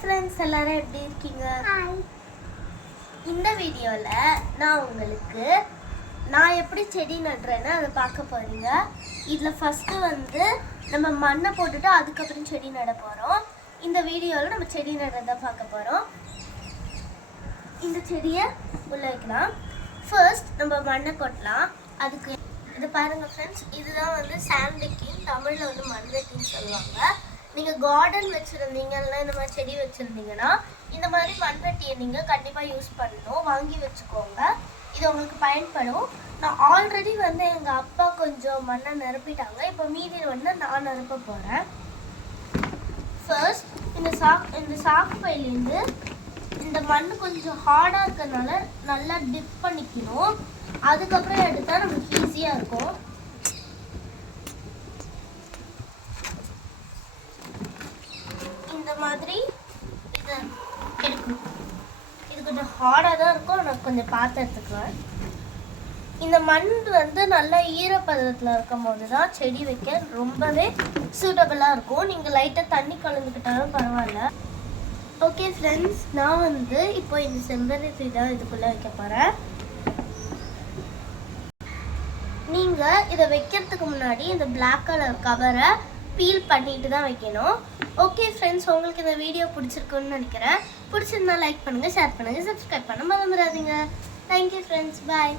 Friends, எல்லாரும் எப்படி இருக்கீங்க? இந்த வீடியோவில் நான் எப்படி செடி நடுறேன்னு அதை பார்க்க போகிறீங்க. இதில் ஃபஸ்ட்டு நம்ம மண்ணை போட்டுட்டு அதுக்கப்புறம் செடி நட போகிறோம். இந்த வீடியோவில் நம்ம செடி நடுறதை பார்க்க போகிறோம். இந்த செடியை உள்ள வைக்கலாம். ஃபர்ஸ்ட் நம்ம மண்ணை கொட்டலாம். அதுக்கு இது பாருங்கள் ஃப்ரெண்ட்ஸ், இதுதான் சாண்டிக்கின், தமிழில் மண்வெட்டின்னு சொல்லுவாங்க. நீங்கள் கார்டன் வச்சுருந்தீங்கன்னா, இந்த மாதிரி செடி வச்சுருந்தீங்கன்னா இந்த மாதிரி மண்வெட்டியை நீங்கள் கண்டிப்பாக யூஸ் பண்ணணும். வாங்கி வச்சுக்கோங்க, இது உங்களுக்கு பயன்படும். நான் ஆல்ரெடி எங்கள் அப்பா கொஞ்சம் மண்ணை நிரப்பிட்டாங்க. இப்போ மீதி நான் நிரப்ப போகிறேன். ஃபர்ஸ்ட் இந்த சாக்கு பையிலேருந்து இந்த மண் கொஞ்சம் ஹார்டாக இருக்கிறதுனால நல்லா டிப் பண்ணிக்கணும். அதுக்கப்புறம் எடுத்தால் நமக்கு ஈஸியாக இருக்கும். இந்த மாதிரி இதை எடுக்கணும். இது கொஞ்சம் ஹார்டாக தான் இருக்கும், நான் கொஞ்சம் பார்த்து எடுத்துக்கலாம். இந்த மண் நல்லா ஈரப்பதத்தில் இருக்கும் போது தான் செடி வைக்க ரொம்பவே சூட்டபிளாக இருக்கும். நீங்கள் லைட்டாக தண்ணி கலந்துக்கிட்டாலும் பரவாயில்ல. ஓகே ஃப்ரெண்ட்ஸ், நான் இப்போ இந்த செம்பருத்தி தான் இதுக்குள்ளே வைக்க போகிறேன். நீங்கள் இதை வைக்கிறதுக்கு முன்னாடி இந்த பிளாக் கலர் கவரை பீல் பண்ணிட்டு தான் வைக்கணும். ஓகே ஃப்ரெண்ட்ஸ், உங்களுக்கு இந்த வீடியோ பிடிச்சிருக்குன்னு நினைக்கிறேன். பிடிச்சிருந்தா லைக் பண்ணுங்கள், ஷேர் பண்ணுங்கள், சப்ஸ்கிரைப் பண்ண மறந்துடாதீங்க. தேங்க்யூ ஃப்ரெண்ட்ஸ், பாய்.